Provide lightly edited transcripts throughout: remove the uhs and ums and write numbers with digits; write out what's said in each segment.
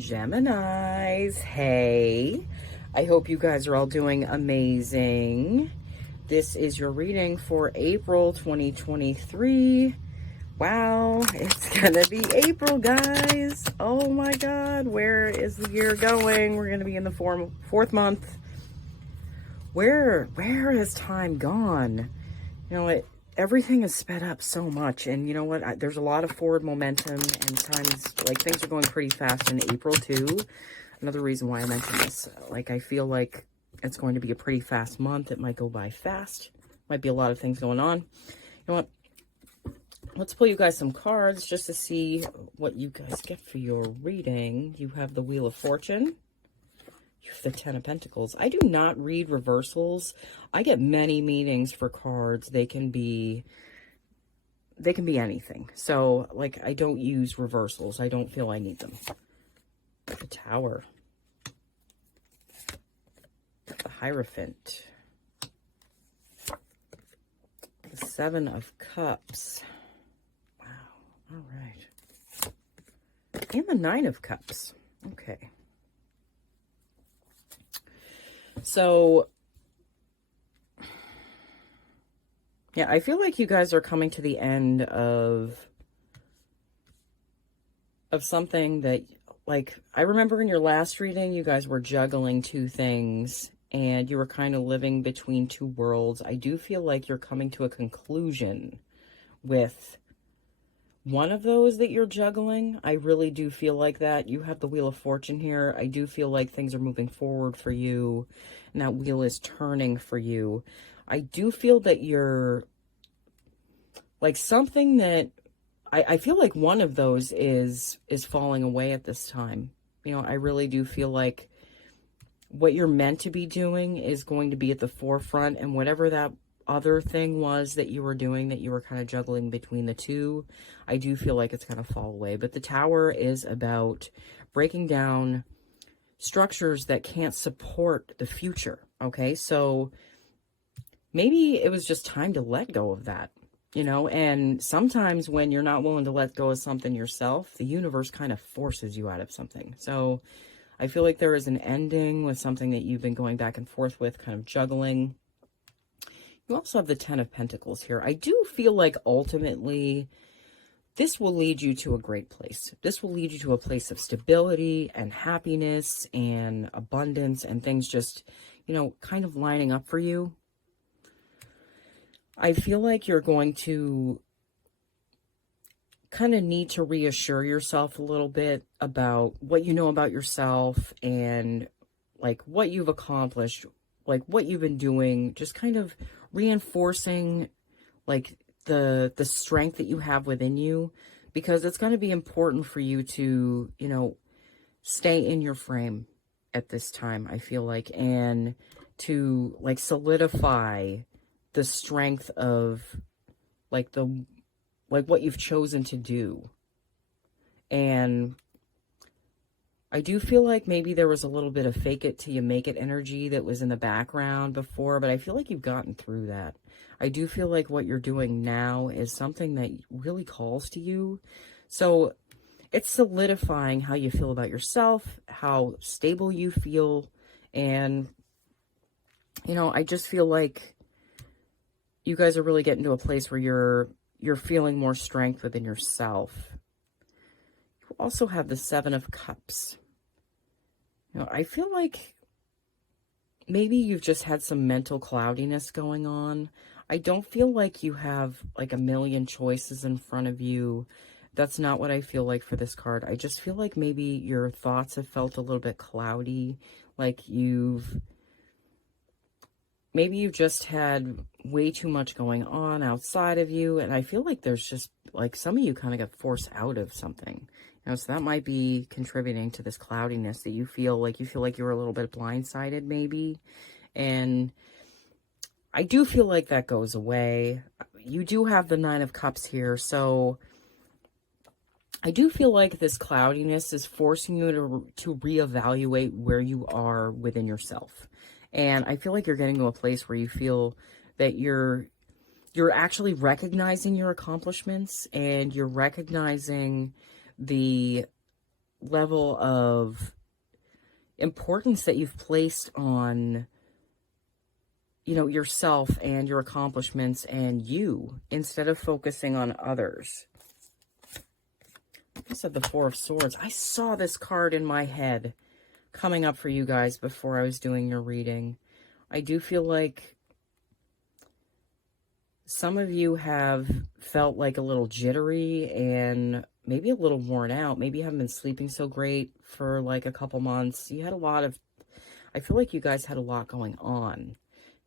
Geminis, hey, I hope you guys are all doing amazing. This is your reading for April 2023. Wow, it's gonna be April, guys. Oh my God, where is the year going? We're gonna be in the fourth month. Where has time gone? You know what? Everything is sped up so much, and you know what? There's a lot of forward momentum, and times, like, things are going pretty fast in April too. Another reason why I mentioned this, like, I feel like it's going to be a pretty fast month. It might go by fast. Might be a lot of things going on. You know what? Let's pull you guys some cards just to see what you guys get for your reading. You have the Wheel of Fortune. You have the Ten of Pentacles. I do not read reversals. I get many meanings for cards. They can be anything. So, like, I don't use reversals. I don't feel I need them. The Tower. The Hierophant. The Seven of Cups. Wow. All right. And the Nine of Cups. Okay. So, yeah, I feel like you guys are coming to the end of something that, like, I remember in your last reading, you guys were juggling two things and you were kind of living between two worlds. I do feel like you're coming to a conclusion with one of those that you're juggling. I really do feel like that. You have the Wheel of Fortune here. I do feel like things are moving forward for you, and that wheel is turning for you. I do feel that you're, like, something that, I feel like one of those is falling away at this time. You know, I really do feel like what you're meant to be doing is going to be at the forefront, and whatever that other thing was that you were doing, that you were kind of juggling between the two, I do feel like it's going to fall away. But the Tower is about breaking down structures that can't support the future. Okay, so maybe it was just time to let go of that, you know. And sometimes when you're not willing to let go of something yourself, the universe kind of forces you out of something. So I feel like there is an ending with something that you've been going back and forth with, kind of juggling. You also have the Ten of Pentacles here. I do feel like ultimately this will lead you to a great place. This will lead you to a place of stability and happiness and abundance and things just, you know, kind of lining up for you. I feel like you're going to kind of need to reassure yourself a little bit about what you know about yourself and, like, what you've accomplished, like what you've been doing, just kind of reinforcing, like, the strength that you have within you, because it's going to be important for you to, you know, stay in your frame at this time, I feel like, and to, like, solidify the strength of, like, what you've chosen to do. And I do feel like maybe there was a little bit of fake it till you make it energy that was in the background before, but I feel like you've gotten through that. I do feel like what you're doing now is something that really calls to you. So it's solidifying how you feel about yourself, how stable you feel. And, you know, I just feel like you guys are really getting to a place where you're feeling more strength within yourself. You also have the Seven of Cups. You know, I feel like maybe you've just had some mental cloudiness going on. I don't feel like you have, like, a million choices in front of you. That's not what I feel like for this card. I just feel like maybe your thoughts have felt a little bit cloudy. Like maybe you've just had way too much going on outside of you. And I feel like there's just, like, some of you kind of got forced out of something. You know, so that might be contributing to this cloudiness that you feel like you were a little bit blindsided maybe. And I do feel like that goes away. You do have the Nine of Cups here. So I do feel like this cloudiness is forcing you to reevaluate where you are within yourself. And I feel like you're getting to a place where you feel that you're actually recognizing your accomplishments, and you're recognizing the level of importance that you've placed on, you know, yourself and your accomplishments and you, instead of focusing on others. I said the Four of Swords. I saw this card in my head coming up for you guys before I was doing your reading. I do feel like some of you have felt like a little jittery and maybe a little worn out. Maybe you haven't been sleeping so great for like a couple months. You had a lot of, I feel like you guys had a lot going on,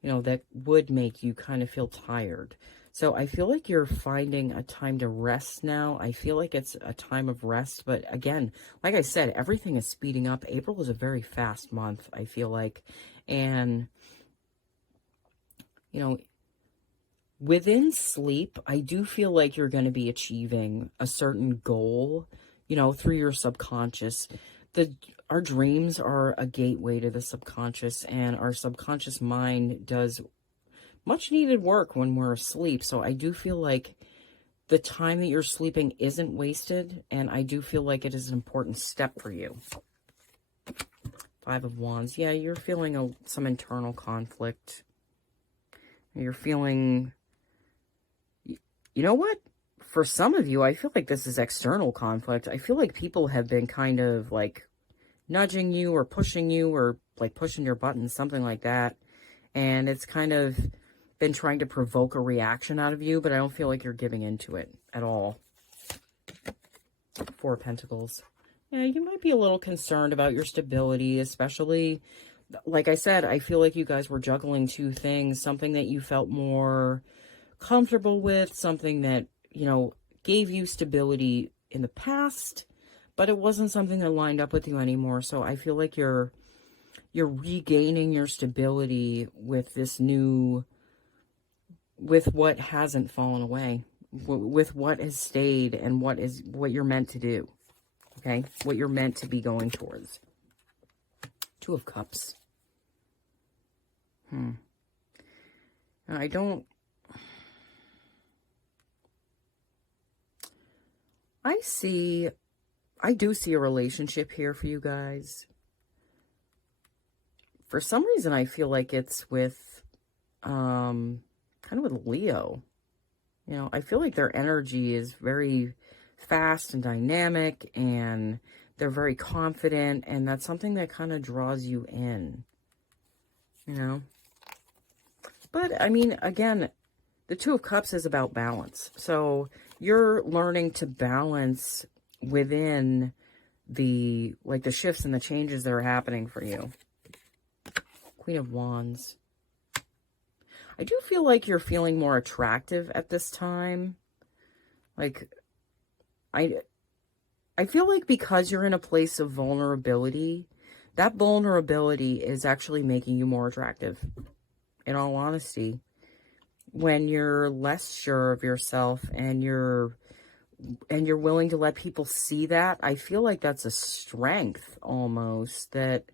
you know, that would make you kind of feel tired. So I feel like you're finding a time to rest now. I feel like it's a time of rest. But again, like I said, everything is speeding up. April is a very fast month, I feel like. And, you know, within sleep, I do feel like you're going to be achieving a certain goal, you know, through your subconscious. Our dreams are a gateway to the subconscious, and our subconscious mind does much needed work when we're asleep. So I do feel like the time that you're sleeping isn't wasted, and I do feel like it is an important step for you. Five of Wands. Yeah, you're feeling some internal conflict. You're feeling, you know what? For some of you, I feel like this is external conflict. I feel like people have been kind of like nudging you or like pushing your buttons, something like that. And it's kind of been trying to provoke a reaction out of you, but I don't feel like you're giving into it at all. Four of Pentacles. Yeah, you might be a little concerned about your stability, especially, like I said, I feel like you guys were juggling two things, something that you felt more comfortable with, something that, you know, gave you stability in the past, but it wasn't something that lined up with you anymore. So I feel like you're regaining your stability with this new, with what hasn't fallen away, with what has stayed, and what you're meant to do. Okay, what you're meant to be going towards. Two of Cups. I do see a relationship here for you guys. For some reason, I feel like it's with, kind of with Leo. You know, I feel like their energy is very fast and dynamic, and they're very confident, and that's something that kind of draws you in, you know. But, I mean, again, the Two of Cups is about balance. So you're learning to balance within the, like, the shifts and the changes that are happening for you. Queen of Wands. I do feel like you're feeling more attractive at this time. Like, I feel like because you're in a place of vulnerability, that vulnerability is actually making you more attractive, in all honesty. When you're less sure of yourself and you're willing to let people see that, I feel like that's a strength almost that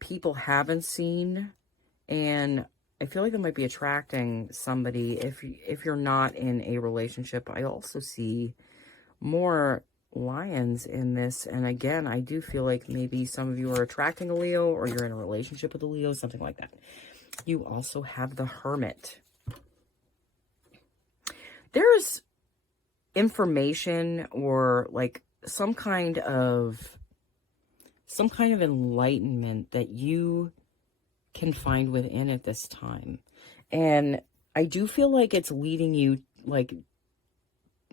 people haven't seen. And I feel like that might be attracting somebody if you're not in a relationship. I also see more lions in this, and again, I do feel like maybe some of you are attracting a Leo, or you're in a relationship with a Leo, something like that. You also have the Hermit. There's information or like some kind of enlightenment that you can find within at this time, and I do feel like it's leading you like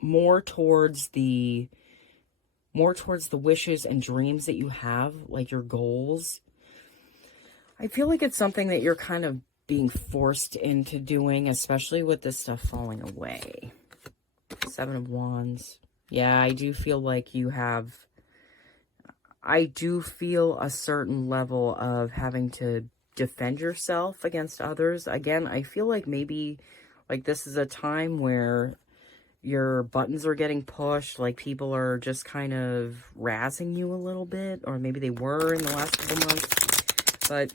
more towards the wishes and dreams that you have, like your goals. I feel like it's something that you're kind of being forced into doing, especially with this stuff falling away. Seven of Wands. Yeah, I do feel like I do feel a certain level of having to defend yourself against others. Again, I feel like maybe like this is a time where your buttons are getting pushed, like people are just kind of razzing you a little bit, or maybe they were in the last couple months, but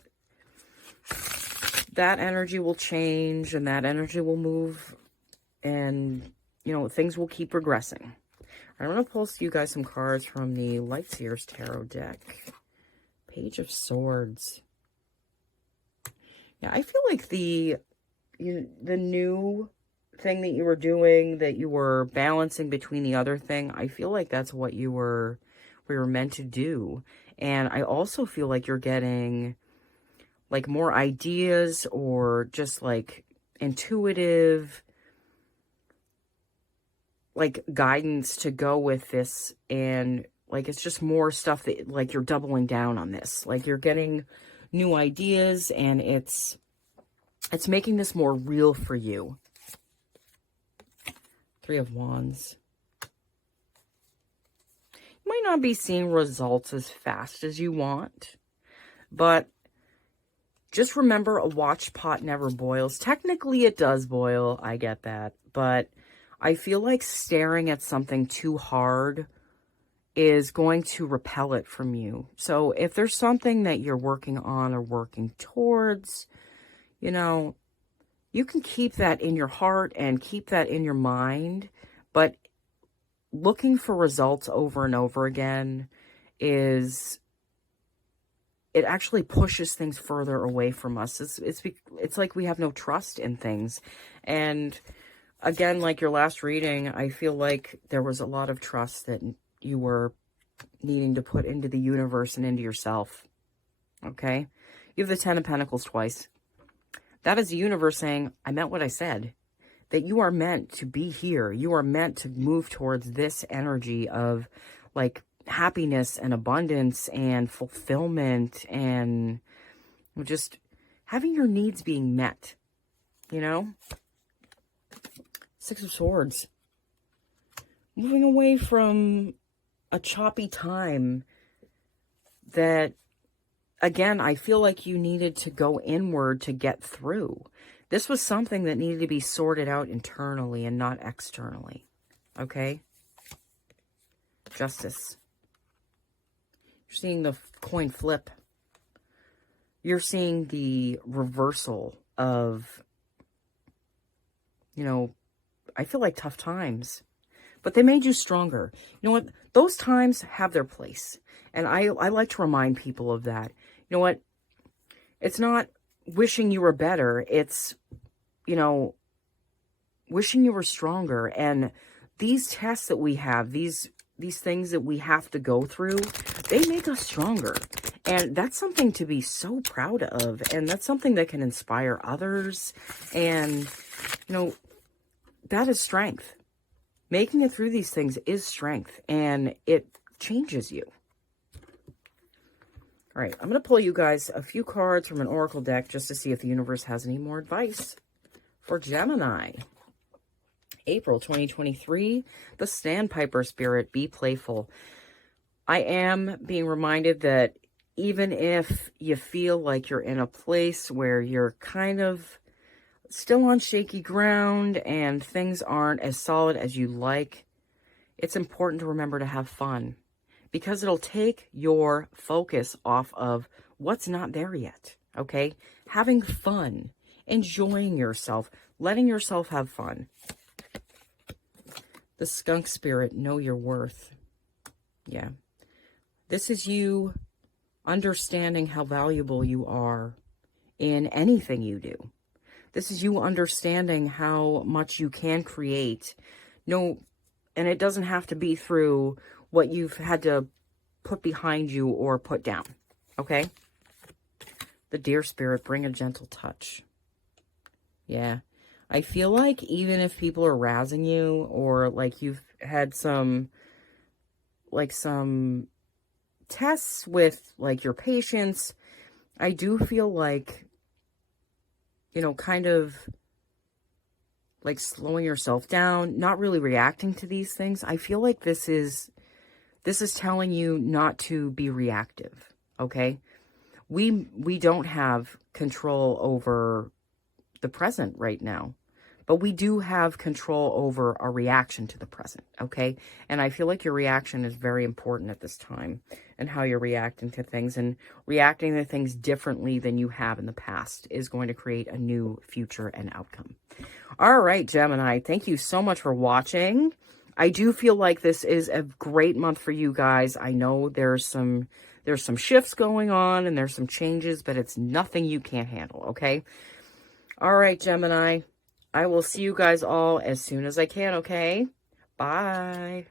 that energy will change and that energy will move, and, you know, things will keep progressing. I'm going to pull you guys some cards from the Lightseers Tarot deck. Page of Swords. Yeah, I feel like the new thing that you were doing, that you were balancing between the other thing, I feel like that's what we were meant to do. And I also feel like you're getting like more ideas, or just like intuitive like guidance to go with this. And like, it's just more stuff that like you're doubling down on this. Like you're getting new ideas, and it's making this more real for you. Three of Wands. You might not be seeing results as fast as you want, but just remember, a watched pot never boils. Technically, it does boil. I get that. But I feel like staring at something too hard is going to repel it from you. So if there's something that you're working on or working towards, you know, you can keep that in your heart and keep that in your mind. But looking for results over and over again it actually pushes things further away from us. It's like we have no trust in things. And again, like your last reading, I feel like there was a lot of trust that you were needing to put into the universe and into yourself. Okay? You have the Ten of Pentacles twice. That is the universe saying, I meant what I said. That you are meant to be here. You are meant to move towards this energy of like happiness and abundance and fulfillment, and just having your needs being met, you know? Six of Swords. Moving away from a choppy time that, again, I feel like you needed to go inward to get through. This was something that needed to be sorted out internally and not externally. Okay? Justice. You're seeing the coin flip. You're seeing the reversal of, you know, I feel like tough times. But they made you stronger. You know what? Those times have their place. And I like to remind people of that. You know what? It's not wishing you were better. It's, you know, wishing you were stronger. And these tests that we have, these things that we have to go through, they make us stronger. And that's something to be so proud of. And that's something that can inspire others. And, you know, that is strength. Making it through these things is strength. And it changes you. All right, I'm going to pull you guys a few cards from an oracle deck just to see if the universe has any more advice for Gemini. April 2023, the Sandpiper Spirit, be playful. I am being reminded that even if you feel like you're in a place where you're kind of still on shaky ground and things aren't as solid as you like, it's important to remember to have fun. Because it'll take your focus off of what's not there yet, okay? Having fun, enjoying yourself, letting yourself have fun. The Skunk Spirit, know your worth. Yeah. This is you understanding how valuable you are in anything you do. This is you understanding how much you can create. No, and it doesn't have to be through what you've had to put behind you or put down, okay? The Deer Spirit, bring a gentle touch. Yeah, I feel like even if people are razzing you, or like you've had some tests with like your patience, I do feel like, you know, kind of like slowing yourself down, not really reacting to these things. I feel like this is telling you not to be reactive, okay? We don't have control over the present right now, but we do have control over our reaction to the present, okay? And I feel like your reaction is very important at this time, and how you're reacting to things, and reacting to things differently than you have in the past is going to create a new future and outcome. All right, Gemini, thank you so much for watching. I do feel like this is a great month for you guys. I know there's some shifts going on and there's some changes, but it's nothing you can't handle, okay? All right, Gemini. I will see you guys all as soon as I can, okay? Bye.